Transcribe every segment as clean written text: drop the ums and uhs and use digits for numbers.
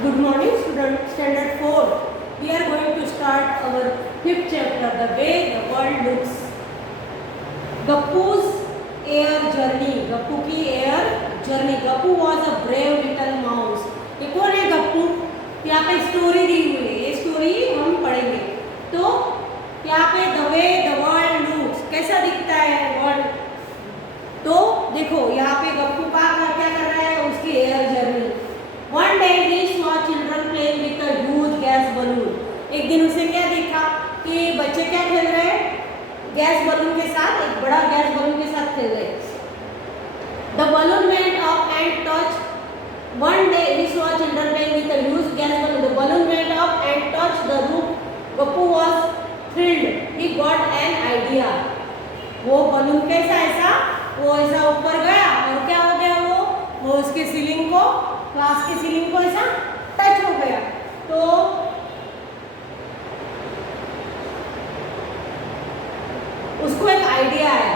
Good morning, student. Standard 4. We are going to start our 5th chapter, The Way the World Looks. Gappu's air journey. Gappu की air journey. Gappu was a brave little mouse. ये कौन है गप्पू? यहाँ पे story दी हुई है. ये story हम पढ़ेंगे. तो यहाँ पे The Way the World Looks. कैसा दिखता है वर्ल्ड? तो देखो यहाँ पे गप्पू का क्या कर रहा है? उसकी air journey. One day he saw children playing with a huge gas balloon. एक दिन उसे क्या देखा कि बच्चे क्या खेल रहे हैं? गैस बलून के साथ, एक बड़ा गैस बलून के साथ खेल रहे हैं. The balloon went up and touched. One day he saw children playing with a huge gas balloon. The balloon went up and touched the roof. Gappu was thrilled. He got an idea. वो balloon कैसा ऐसा वो ऐसा ऊपर गया और क्या हो गया वो उसके सीलिंग को क्लास के सीलिंग को ऐसा टच हो गया. तो उसको एक आइडिया आया.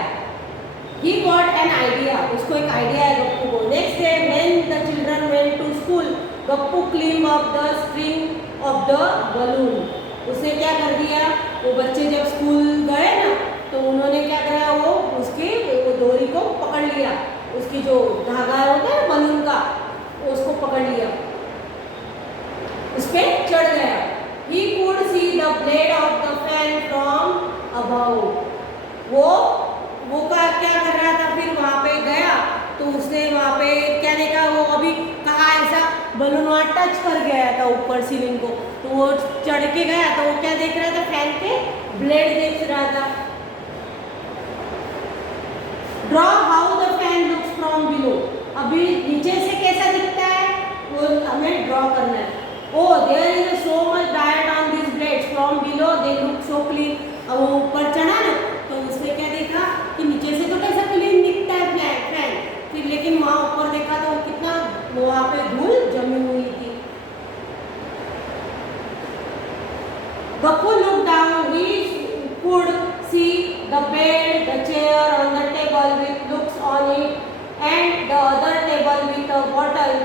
He got an idea. उसको एक आइडिया है गप्पू को. Next day when the children went to school, Gappu climbed up the string of the balloon. उसने क्या कर दिया? वो बच्चे जब स्कूल गए ना तो उन्होंने क्या करा वो उसकी वो डोरी को पकड़ लिया. उसकी जो धागा होता है बलून का उसको पकड़ लिया. उस पे चढ़ गया. He could see the blade of the fan from above. वो क्या कर रहा था? फिर वहाँ पे गया तो उसने वहाँ पे क्या देखा? वो अभी कहा ऐसा बलून वहाँ टच कर गया था ऊपर सीलिंग को. तो वो चढ़ के गया तो वो क्या देख रहा था? फैन के ब्लेड देख रहा था. Draw how the fan looks from below. अभी नीचे से कैसा दिखता है वो हमें ड्रॉ करना है. Oh, there is so much dirt on these blades. From below they look so clean. अब वो ऊपर चढ़ा ना तो उसने क्या देखा कि नीचे से तो कैसा क्लीन दिखता है फैन. फिर लेकिन वहाँ ऊपर देखा तो कितना वहाँ पे धूल जमी हुई थी. Gappu looked down. He could see the bed, the chair on the table with books on it, and the other table with a bottle.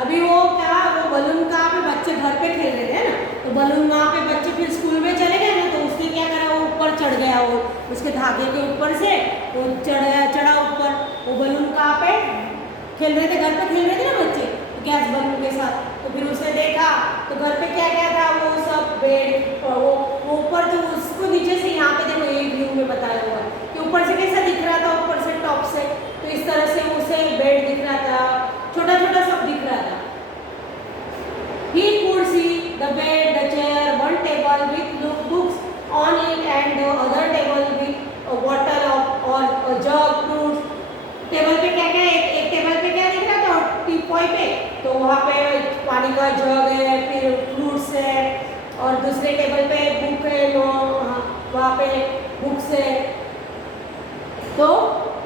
अभी वो क्या वो बलून कहाँ पे बच्चे घर पे खेल रहे थे ना तो बलून वहाँ पे बच्चे फिर स्कूल में चले गए ना तो उसने क्या करा वो ऊपर चढ़ गया. वो उसके धागे के ऊपर से वो चढ़ा ऊपर. वो बलून कहाँ पे खेल रहे थे? घर पे खेल रहे थे ना बच्चे गैस बलून के साथ. तो फिर उसने देखा तो घर पे क्या क्या था वो सब बेड वो ऊपर. तो उसको नीचे से यहाँ पे देखो एक व्यू में बताया हुआ है कि ऊपर से कैसा दिख रहा था ऊपर से टॉप से. तो इस तरह से उसे बेड दिख रहा था छोटा छोटा सब दिख रहा था. He could see the bed, the chair, one table with books on it and the other table with a bottle of or a jug fruits. Table पे क्या क्या एक टेबल पे क्या दिख रहा था? टीपॉय पे तो वहाँ पे पानी का जग है फिर फ्रूट्स है और दूसरे टेबल पे बुक है वहाँ पे बुक्स है. तो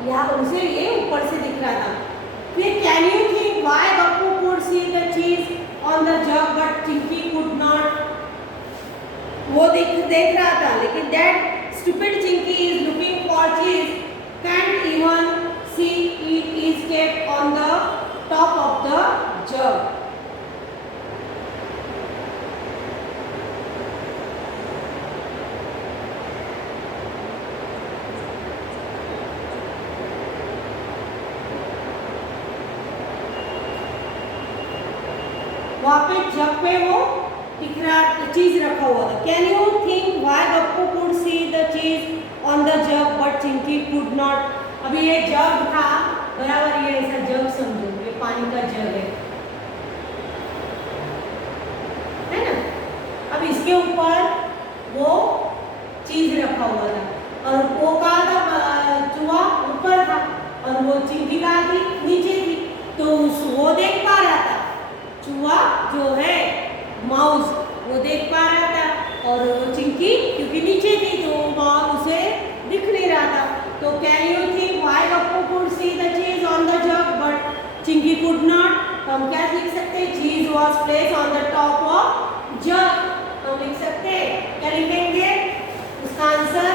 यहाँ उसे ये ऊपर से दिख रहा था. फिर can you think why Gappu could see the cheese on the jug but Chinki could not. वो देख रहा था लेकिन that stupid Chinki is looking for cheese can't even see it is kept on the top of the jug. वहाँ पे जग पे वो दिख रहा चीज रखा हुआ था. Can you think why Gappu could see the cheese on the jug but Chinki could not. अभी ये जग था बराबर ये ऐसा जग समझो ये पानी का जग है ना. अब इसके ऊपर वो चीज रखा हुआ था और वो कहाँ था? चूहा ऊपर था और वो चिंकी कहाँ थी? नीचे थी. तो वो देख पा रहा था चूहा जो है माउस वो देख पा रहा था और वो चिंकी क्योंकि नीचे थी तो माउस उसे दिख नहीं रहा था. तो can you think why Gappu could see the cheese on the jug but Chinki could not. तो हम क्या लिख सकते हैं? Cheese was placed on the top of jug. तो लिख सकते हैं क्या लिखेंगे उसका आंसर?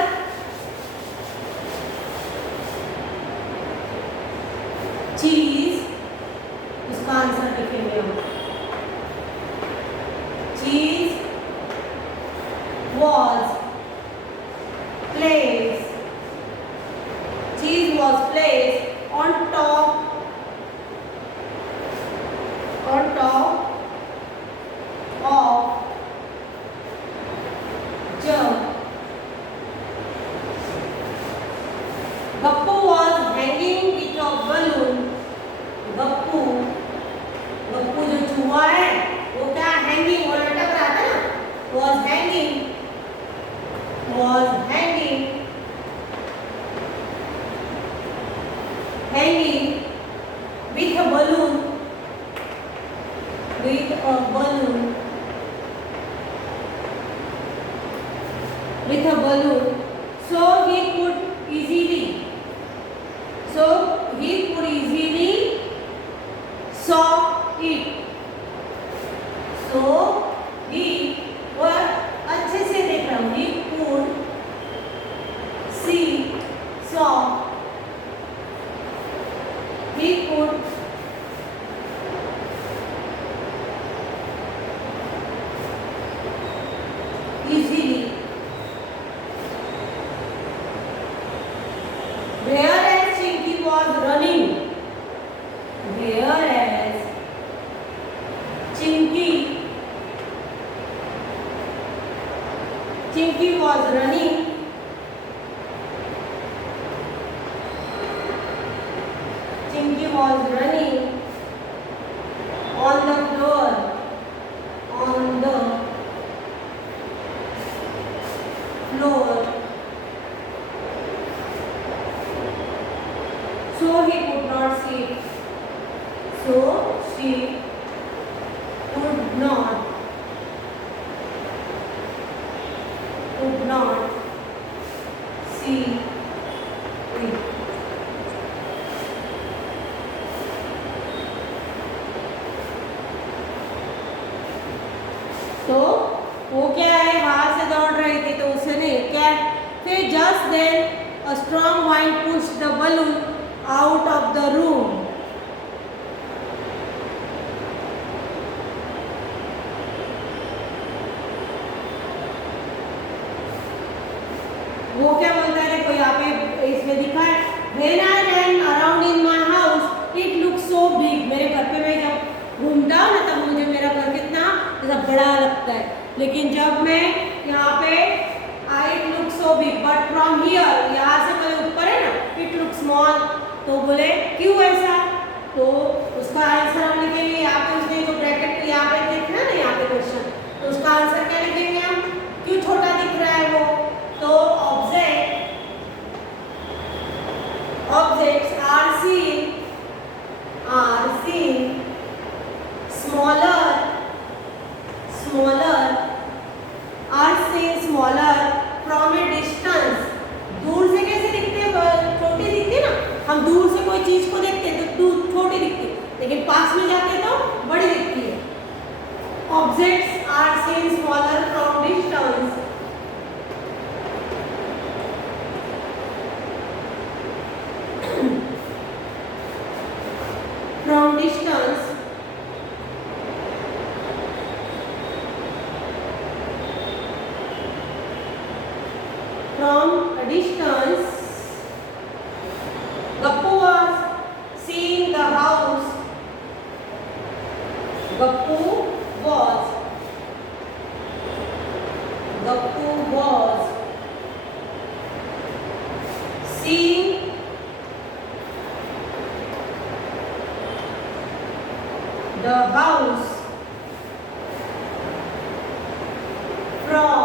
चीज उसका आंसर लिखेंगे हम. was hanging with a balloon so he could easily saw it. So he वह अच्छे से देख रहा हूँ, he could see saw, he could easily, whereas Chinky was running, whereas Chinky was running on the floor, so he could not see it. So she could not see it. तो वो क्या है, वहां से दौड़ रही थी तो उसने क्या, फिर just then a strong wind pushed the balloon out of the room. वो क्या बोलता है, देखो यहाँ पे इसमें दिखा है, When I ran around in my house, it looked so big. मेरे घर पे मैं जब घूमता हूँ ना तब मुझे मेरा घर कितना ऐसा बड़ा लगता है, लेकिन जब मैं यहाँ पे it looks so big, but from here, यहाँ से पहले ऊपर है ना, it looks small. तो बोले क्यों ऐसा, तो उसका आंसर हम लिखेंगे यहाँ पे, उसने जो ब्रैकेट यहाँ पे देखना ना यहाँ पे क्वेश्चन, तो उसका आंसर क्या लिखेंगे हम, क्यों छोटा दिख रहा है वो, तो objects are seen smaller from a distance. दूर से कैसे दिखते हैं, छोटी दिखती है ना, हम दूर से कोई चीज को देखते हैं तो छोटी दिखती है, लेकिन पास में जाते तो बड़ी दिखती है. Objects are seen smaller from distance. From a distance Gappu was seeing the house. Gappu was seeing the house from,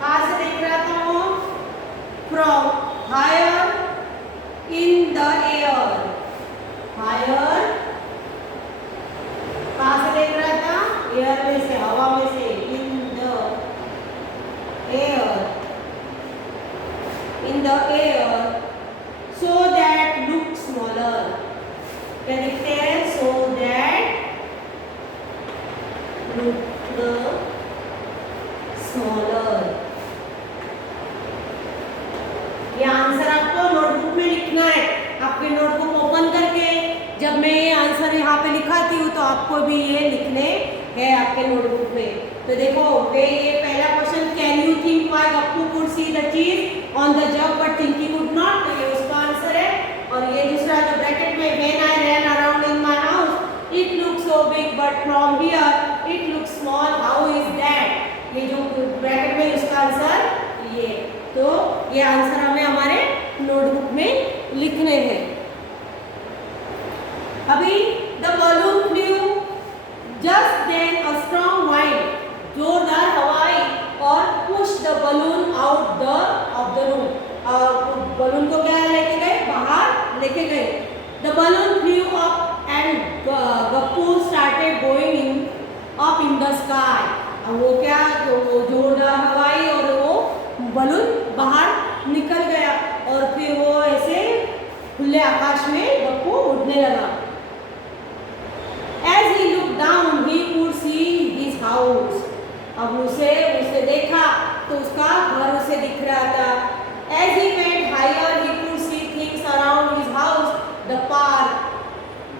कहाँ से देख रहा था वो, from higher in the air. Higher कहाँ से देख रहा था, एयर में से, हवा में से, in the air, so that looked smaller. क्या दिखते हैं, so that looked smaller. ये आंसर आपको नोटबुक में लिखना है, आपके नोटबुक ओपन करके जब मैं ये आंसर यहाँ पे लिखाती हूँ तो आपको भी ये लिखने हैं आपके नोटबुक में. तो देखो वे ये पहला question, can you think why Gappu could see the cheese on the jug but Chinki could not, तो ये उसका आंसर है. और ये दूसरा जो ब्रैकेट में, when I ran around in my house it looks so big but from here it looks small, how is that, ये जो ब्रैकेट में उसका आंसर ये. तो ये आंसर हमें हमारे नोटबुक में लिखने हैं. अभी the balloon flew just then a strong wind, जोरदार हवाएं और push the the balloon out the of the room. Balloon को क्या लेके गए, बाहर लेके गए। The balloon flew up and Gappu started going in up in the sky. अब वो क्या, तो वो जोरदार हवाई और वो बलून बाहर निकल गया और फिर वो ऐसे खुले आकाश में गप्पू उड़ने लगा। As he looked down, he could see his house. अब उसे देखा तो उसका घर उसे दिख रहा था। As he went higher, he could see things around his house, the park.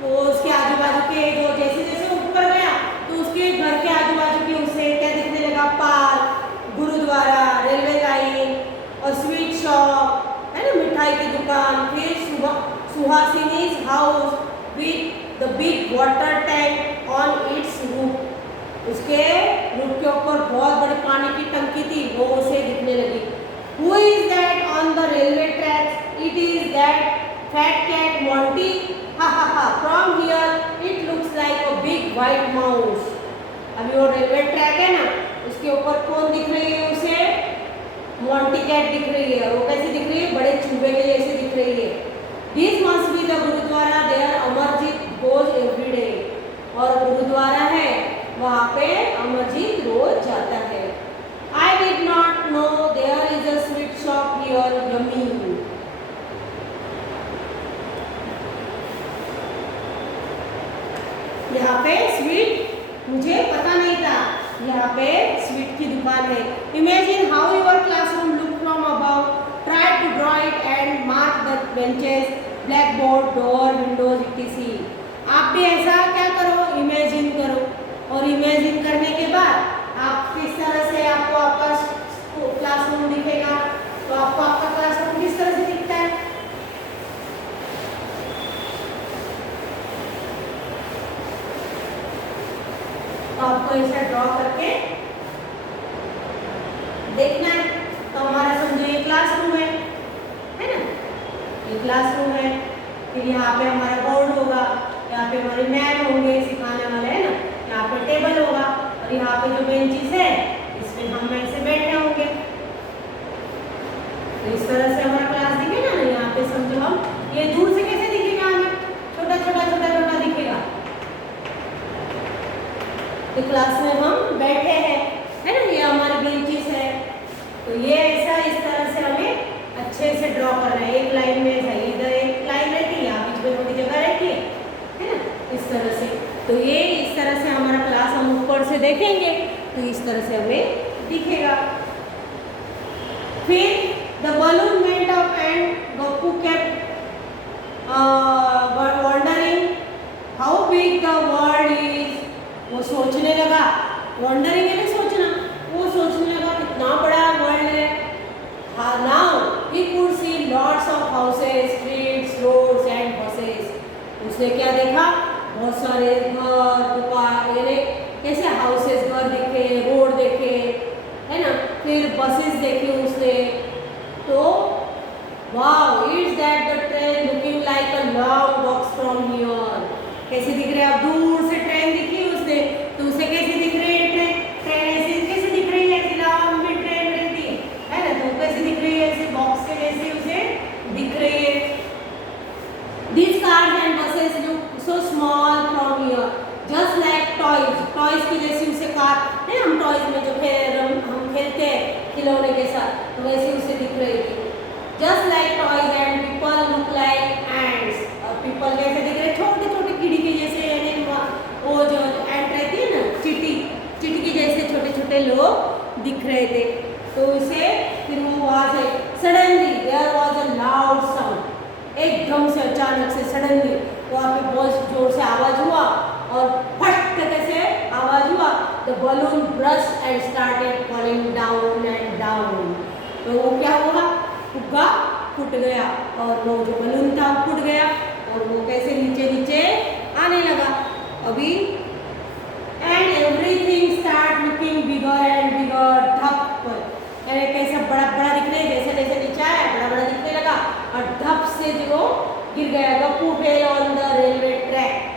वो उसके आजू बाजू के जो जैसे जैसे ऊपर गया तो उसके घर के आजू बाजू के उसे क्या दिखने लगा, पार्क, गुरुद्वारा, रेलवे लाइन और स्वीट शॉप, है ना, मिठाई की दुकान। फिर सुहासिनी's house with the big water tank on its roof। उसके रूफ के ऊपर बहुत बड़ी पानी की टंकी थी, वो उसे दिखने लगी। Who is that on the railway tracks? It is that fat cat Monty. Ha ha ha! From here it looks like a big white mouse। अभी वो रेलवे ट्रैक है ना, उसके ऊपर कौन दिख रही है उसे, मोंटी कैट दिख रही है। वो कैसी दिख रही है, बड़े चूहे के जैसे दिख रही है। This must be the gurdwara there Amarjeet goes every day। और गुरुद्वारा है, वहाँ पे अमरजीत रोज जाता है। I did not know there is a sweet shop here, yummy। यहाँ पे स्वीट मुझे पता नहीं था, यहाँ पे स्वीट की दुकान है। Imagine how your classroom look from above। Try to draw it and mark the benches, blackboard, door, windows, etc। आप भी ऐसा क्या करो, इमेजिन करो, और इमेजिन करने के बाद आप किस तरह से आपको आपका क्लासरूम दिखेगा। तो आपको आपका क्लासरूम किस तरह से दिखता है, तो आपको ऐसा ड्रॉ करके देखना है। तो हमारा समझो ये क्लासरूम है ना, ये क्लासरूम है। फिर यहाँ पे हमारा बोर्ड होगा, यहाँ पे हमारे मैम होंगे सिखाने वाले, है ना। यहाँ पे टेबल होगा और यहाँ पे जो बेंचेस है इसमें हम ऐसे बैठे होंगे। तो इस तरह से हमारा क्लास दिखेगा ना। यहाँ पे समझो हम, ये दूर से कैसे दिखेगा, हमें छोटा छोटा छोटा छोटा दिखेगा। तो क्लास में हम बैठे हैं, है ना, ये हमारे बेंचेस है। तो ये ऐसा इस तरह से हमें अच्छे से ड्रॉ कर रहे हैं। एक लाइन में ऐसा, इधर एक लाइन रहती है, यहाँ बीच में थोड़ी जगह रहती है ना, इस तरह से। तो ये इस तरह से हमारा क्लास हम ऊपर से देखेंगे तो इस तरह से हमें दिखेगा। फिर the balloon went up and Gappu kept wondering how big the world is. वो सोचने लगा, वंडरिंग है ना, सोचना, वो सोचने लगा कितना बड़ा वर्ल्ड है। Now he could see lots of houses, streets, roads and buses। उसने क्या देखा, बहुत सारे घर, दुकान, यानी कैसे हाउसेस, घर देखे, रोड देखे, है ना, फिर बसेस देखी उसने। तो wow, it's that the train looking like a long box from here. कैसे दिख रहा है, अब दूर से ट्रेन दिखी उसने, तो उसे कैसे दिख रही है ट्रेन, ट्रेन ऐसे कैसे दिख रही है, ऐसी लंबी ट्रेन रहती है ना, तो कैसे दिख रही है, ऐसे बॉक्स के जैसे उसे दिख रही है। These cars and buses look so small from here, just like toys। Toys की जैसी उसे कार है, हम टॉयज में जो हम खेलते हैं खिलौने के साथ, तो वैसे उसे दिख रही थी। Just like toys and people look like ants। और people कैसे दिख रहे, छोटे छोटे कीड़ी के जैसे, यानी वो जो एंट रहती है ना, चींटी, चींटी के जैसे छोटे छोटे लोग दिख रहे थे। तो उसे फिर वो वहाँ से suddenly there was a loud sound. एकदम से अचानक से सडनली वहाँ पे बहुत जोर से आवाज हुआ और फट से आवाज हुआ। The balloon burst and started falling down and down. तो वो क्या हुआ, फुग्गा फूट गया और वो जो बलून था फूट गया और वो कैसे नीचे नीचे आने लगा। अभी and everything start looking bigger and bigger. धप, यानी कैसा बड़ा बड़ा दिखने, जैसे जैसे नीचे आया बड़ा बड़ा दिखने लगा और धप से जो गिर गया। Gappu fell on the railway track.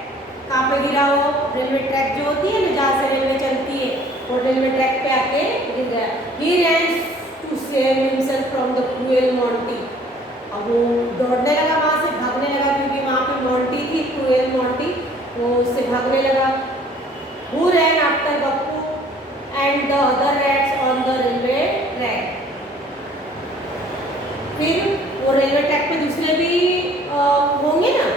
कहाँ पे गिरा वो, रेलवे ट्रैक जो होती है ना, जहाँ से रेलवे चलती है, वो रेलवे ट्रैक पे आके गिर गया। ही रैन save himself from the cruel Monty. अब वो दौड़ने लगा, वहाँ से भागने लगा, क्योंकि वहाँ पे मोंटी थी, क्रूएल मोंटी, वो उससे भागने लगा. Who ran after Gappu and the other rats on the railway track? फिर वो रेलवे ट्रैक पे दूसरे भी होंगे ना,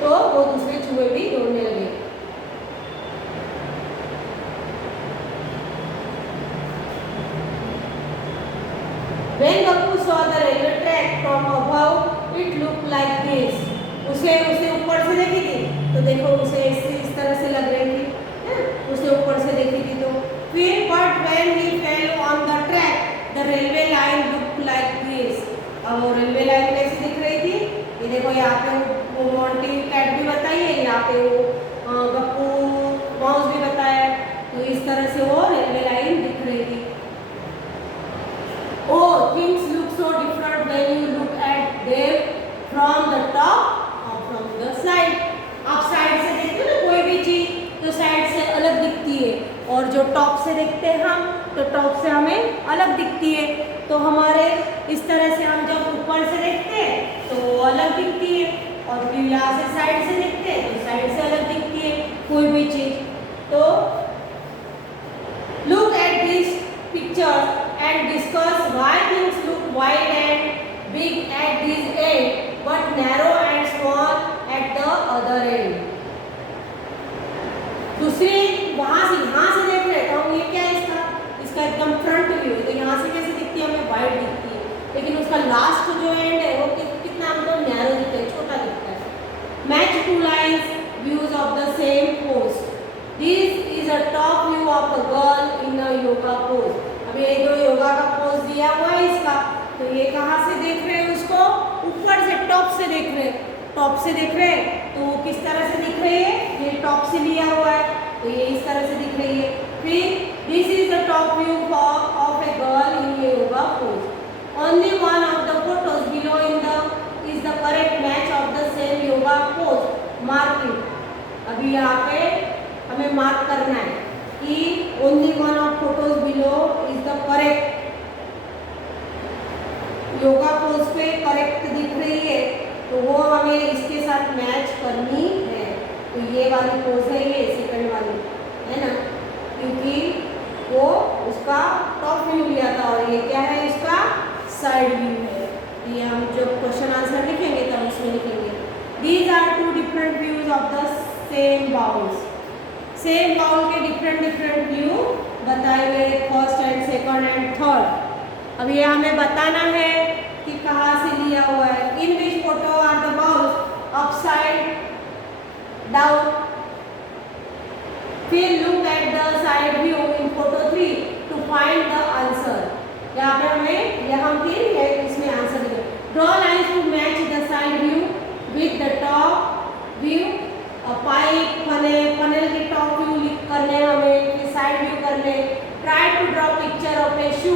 तो वो दूसरे चूहे भी दौड़ने लगे. When Gappu saw the railway track from above, it looked like this. उसे ऊपर से देखी थी, तो देखो उसे इस तरह से लग रही थी, उसे ऊपर से देखी थी. तो फिर but when he fell on the track, the railway line looked like this. अब वो रेलवे लाइन कैसी दिख रही थी? ये देखो, यहाँ पे वो मोंटी कैट भी बताई है, यहाँ पे वो गप्पू माउस भी बताया है. तो इस तरह से वो रेलवे लाइन दिख रही थी. Oh, things look so different when you look at them from the top or from the side. आप साइड से देखते हो ना कोई भी चीज, तो साइड से अलग दिखती है, और जो टॉप से देखते हैं हम, तो टॉप से हमें अलग दिखती है. तो हमारे इस तरह से हम जब ऊपर से देखते हैं तो वो अलग दिखती है, और फिर यहाँ से साइड से देखते हैं तो साइड से अलग दिखती है कोई भी चीज. तो look at this picture and discuss why things look wide and big at this end but narrow and small at the other end. दूसरी वहां से यहाँ से देख रहे तो हम, ये क्या है इसका एकदम फ्रंट व्यू है, तो यहाँ से कैसे दिखती है, हमें वाइड दिखती है, लेकिन उसका लास्ट जो एंड है वो कितना हमको नैरो दिखता है, छोटा दिखता है. Match two lines views of the same post. This is a top view of a girl in a yoga pose. अब ये जो योगा का पोज दिया हुआ है इसका, तो ये कहाँ से देख रहे हैं उसको? ऊपर से, टॉप से देख रहे हैं. टॉप से देख रहे हैं तो वो किस तरह से दिख रही है? ये टॉप से लिया हुआ है, तो ये इस तरह से दिख रही है. फिर this is the top view of a girl in yoga pose. Only one of the photos below is the correct match of the same yoga pose. Marking. अभी यहाँ पे हमें मार्क करना है कि only one of photos below is the correct. Yoga pose पे correct दिख रही है, तो वो हमें इसके साथ मैच करनी है. तो ये वाली पोज है, ये सेकंड वाली है ना, क्योंकि वो उसका टॉप व्यू लिया था, और ये क्या है, इसका साइड व्यू है. ये हम जब क्वेश्चन आंसर लिखेंगे तब उसमें लिखेंगे. These are two different views of the same bowls. Same bowl के डिफरेंट व्यू बताए हुए, first and second and third. अब ये हमें बताना है कि कहाँ से लिया हुआ है. In which photo are the bowls upside down. फिर look at the side view in photo 3 to find the answer. यहाँ पे हमें यहाँ फिर इसमें आंसर दिया. Draw lines to match the side view with the top view. Pipe, funnel के top view करने हमें, फिर साइड व्यू करने. Try to draw picture of a shoe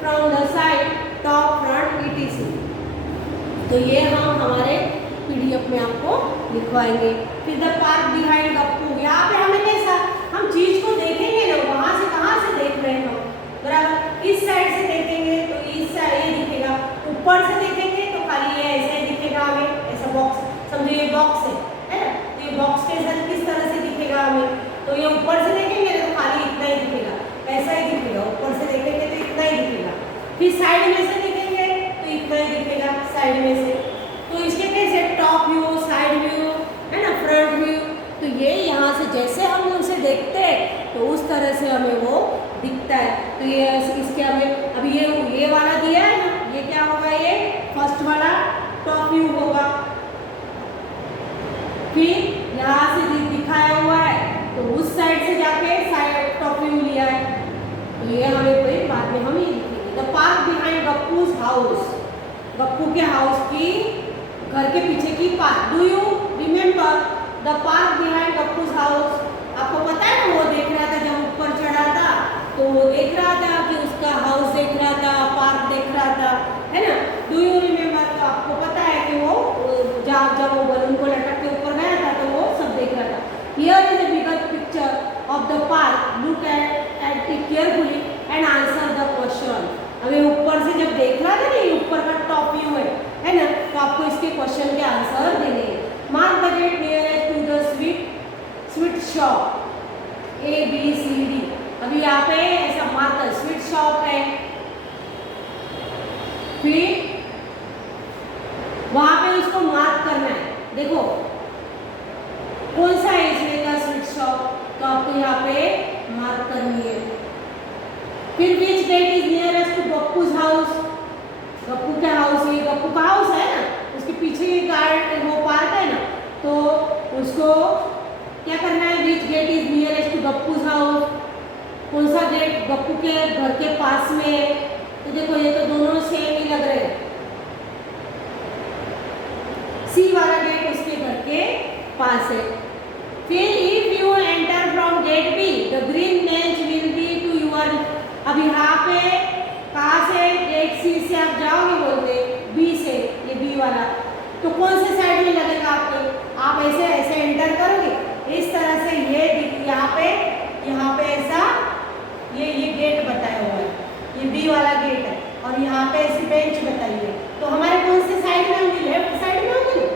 from the side, top, front, etc. तो ये हम हमारे PDF में आपको लिखवाएंगे. फिर द पार्क बिहाइंड गप्पू. यहाँ पे हमें कैसा, हम चीज को देखेंगे ना, वहाँ से कहाँ से देख रहे हैं हम, बराबर. इस साइड से देखेंगे तो इस साइड ये दिखेगा, ऊपर से देखेंगे तो खाली ये ऐसे दिखेगा हमें, ऐसा बॉक्स समझो, ये बॉक्स है ना, तो ये बॉक्स के साथ किस तरह से दिखेगा हमें. तो ये ऊपर से देखेंगे तो खाली इतना ही दिखेगा, ऐसा ही दिखेगा. ऊपर से देखेंगे तो इतना ही दिखेगा. फिर साइड में से देखेंगे तो इतना ही दिखेगा साइड में से. तो इसके कैसे टॉप व्यू, साइड व्यू है ना, फ्रंट व्यू. तो ये यहाँ से जैसे हम उसे देखते हैं तो उस तरह से हमें वो दिखता है. तो ये इसके हमें अब ये वाला दिया है ना, ये क्या होगा, ये फर्स्ट वाला टॉप व्यू होगा. फिर यहाँ से दिखाया हुआ है तो उस साइड से जाके साइड टॉप व्यू लिया है. तो ये हमें कोई बाद में हम ये लिखेंगे. The park behind Gappu's house. Gappu के हाउस की, घर के पीछे की park. Do you remember the park behind Gappu's house? आपको पता है ना, वो देख रहा था जब ऊपर चढ़ा था, तो वो देख रहा था कि उसका हाउस देख रहा था, पार्क देख रहा था, है ना. Do you remember? तो आपको पता है कि वो जब वो बलून को लटक के ऊपर गया था तो वो सब देख रहा था. Here is a bigger picture of the park. Look at it carefully and answer आपको इसके क्वेश्चन के आंसर देने हैं। Mark the gate nearest to the sweet shop ABCD। अभी यहाँ पे ऐसा मार्कर स्वीट शॉप है, फिर वहां पे उसको मार्क करना है। देखो कौन सा है इसमें का स्वीट शॉप, तो आपको यहाँ पे मार्क करनी है। फिर which gate is nearest to Gappu's house, Gappu का हाउस, ये गप्पू का हाउस है ना, उसके पीछे गार्ड वो पार्क है ना, तो उसको क्या करना है, which gate is nearest to Gappu's house, कौन सा गेट गप्पू के घर के पास में है। तो देखो ये तो दोनों सेम ही लग रहे हैं, सी वाला गेट उसके घर के पास है। फिर if you enter from gate B the green bench will be to your, अब यहाँ पे कहाँ से, गेट सी से आप जाओगे बोलते बी से, ये बी वाला, तो कौन से साइड में लगेगा आपके, आप ऐसे ऐसे एंटर करोगे इस तरह से, ये यहाँ पे ऐसा ये गेट बताया हुआ है, ये बी वाला गेट है, और यहाँ पे ऐसी बेंच बताइए, तो हमारे कौन से साइड में होंगे, लेफ्ट साइड में होंगे,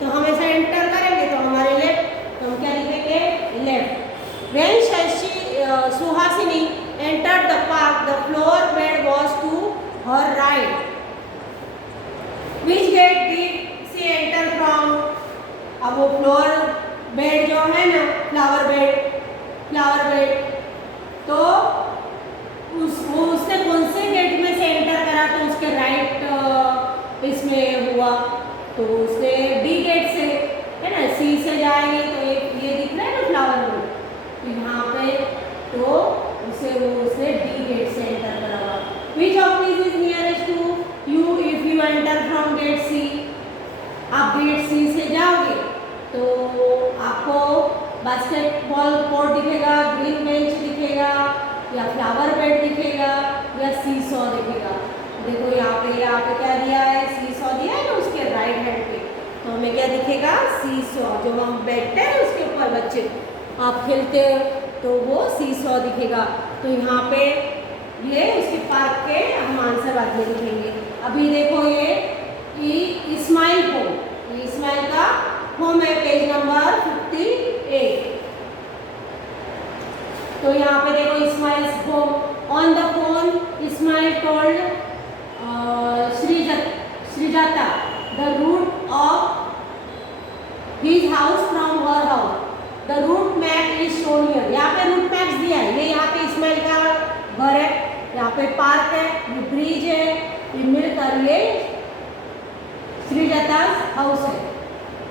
तो हम ऐसा एंटर करेंगे तो हमारे लेफ्ट, तो हम क्या लिखेंगे, left. When Suhasini entered the park the floor bed was to her right, which gate did she enter from, अब वो फ्लोर बेड जो है ना, फ्लावर बेड, तो उसने कौन से गेट में से एंटर करा, तो उसके राइट इसमें हुआ, तो उसने डी गेट से, है ना, सी से जाएंगे तो ये दिख रहा है ना फ्लावर बेड, तो यहाँ पे तो उसने डी गेट से एंटर करा हुआ। Which of these is nearest to you if you enter from gate C, आप गेट सी से जाओगे तो आपको बास्केटबॉल कोर्ट दिखेगा, ग्रीन बेंच दिखेगा, या फ्लावर बेड दिखेगा, या सीसॉ दिखेगा। देखो यहाँ पे क्या दिया है, सीसॉ दिया है ना उसके राइट हैंड पे, तो हमें क्या दिखेगा, सीसॉ, जो हम बैठते हैं उसके ऊपर बच्चे आप खेलते हो तो वो सीसॉ दिखेगा। तो यहाँ पे ये उसके पार्क के हम आंसर बाद में लिखेंगे। अभी देखो ये इस्माइल होम, ये इस्माइल का होम है, पेज नंबर 58। तो यहाँ पे देखो Ismail home, on the phone Ismail told Srijata the route of his house from her house, the route map is shown here. यहाँ पे रूट मैप्स दिया है, ये यहाँ पे इस्माइल का घर है, यहाँ पे पार्क है, ये ब्रिज है, ये मिलकर ये श्रीजाता हाउस है।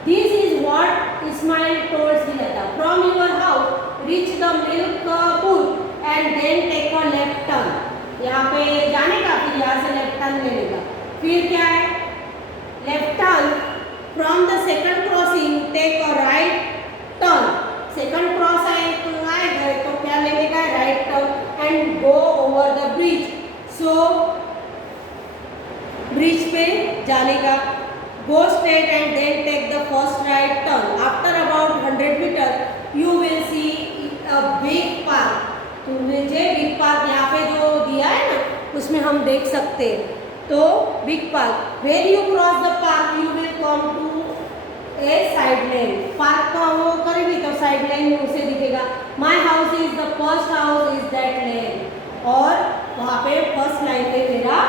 This is what Ismail told Srijata, from your house reach the milk pool and then take a left turn. यहाँ पे जाने का, फिर यहाँ से लेफ्ट टर्न लेने का, फिर क्या है, left turn from the second crossing take a right turn, second cross आए तो आए गए तो क्या लेने का, right turn and go over the bridge, so bridge पे जाने का, go straight and then take the first right turn, after about 100 metre you will see a big park. तो मुझे बिग पार्क यहाँ पे जो दिया है ना उसमें हम देख सकते हैं, तो big park, where you cross the park you will come to a side line, park का वो करेंगे तो साइड लाइन में उसे दिखेगा, my house is the first house is that line, और वहाँ पे फर्स्ट लाइन पे मेरा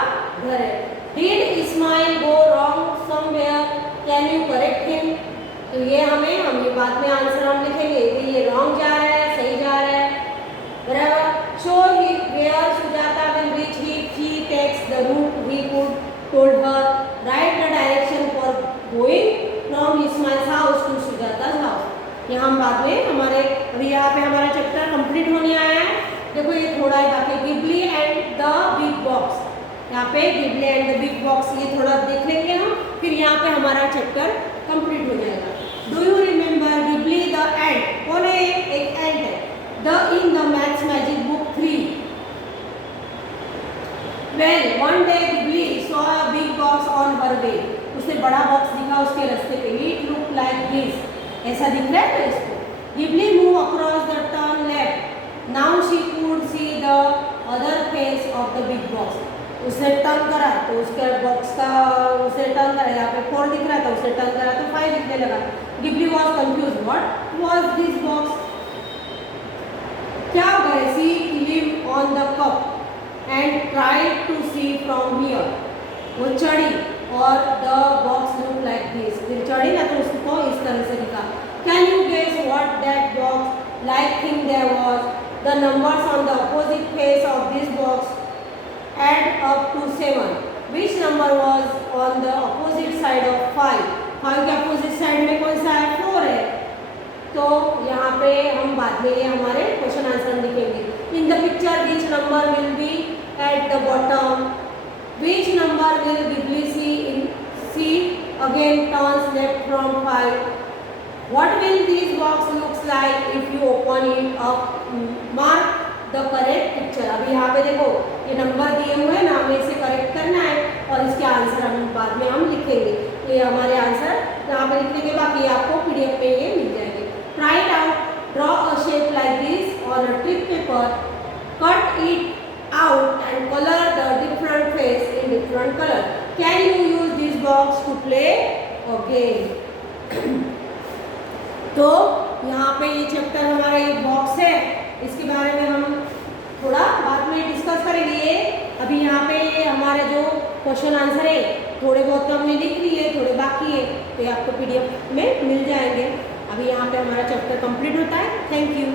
घर है। Did Ismail go wrong somewhere, can you correct him, तो ये हम बाद में आंसर हम लिखेंगे कि ये रॉन्ग जा रहा है, सही जा रहा है, बराबर। Show he where Sujata will reach if she takes the route he could told her, right the direction for going from Ismail's house to Sujata's house. ये हम बाद में हमारे, अभी यहाँ पे हमारा चैप्टर कंप्लीट होने आया है। देखो ये थोड़ा है बाकी, Ghibli and the big box, यहाँ पे Ghibli and the big box ये थोड़ा देख लेंगे हम, फिर यहाँ पे हमारा चैप्टर कंप्लीट हो जाएगा। Do you remember Gibli the ant, कौन है, एक एंट है, the in the maths magic book 3। Well, one day Ghibli saw a big box on her way. उसने बड़ा बॉक्स दिखा उसके रास्ते पे, it looked like this, ऐसा दिख रहा है तो इसको। Ghibli moved across the turn left. Now she could see the other face of the big box. उसे टर्न करा तो उसके बॉक्स का उसे टर्न करा, यहाँ पे 4 दिख रहा था उसे टर्न करा तो 5 दिखने लगा। Gibli was confuse, what was this box? क्या हुआ? She live on the cup and tried to see from here. वो चढ़ी और the box look like this, फिर चढ़ी ना तो उसको इस तरह से दिखा। Can you guess what that box like thing there was? The numbers on the opposite face of this box add up to 7. Which number was on the opposite side of 5? 5 के opposite side में कौन सा है? 4 है। तो यहाँ पे हम बाद में ये हमारे क्वेश्चन आंसर लिखेंगे। In the picture which number will be at the bottom? Which number will Ghibli see again turns left from 5? What will this box looks like if you open it up? Mark the correct picture. अभी यहाँ पे देखो ये number दिए हुए हैं ना, हमें इसे करेक्ट करना है और इसके आंसर हम बाद में हम लिखेंगे। ये हमारे आंसर यहाँ पे लिखने के बाकी आपको पीडीएफ में ये मिल जाएंगे। Write out, draw a shape like this on a thick paper, cut it out and colour the different face in different colour. Can you use this box to play a game? तो यहाँ पे ये chapter हमारा ये box है, इसके बारे में हम थोड़ा बाद में डिस्कस करेंगे। ये अभी यहाँ पे हमारे जो क्वेश्चन आंसर है थोड़े बहुत तो हमने लिख लिए, थोड़े बाकी है तो ये आपको पीडीएफ में मिल जाएंगे। अभी यहाँ पे हमारा चैप्टर कंप्लीट होता है। Thank you.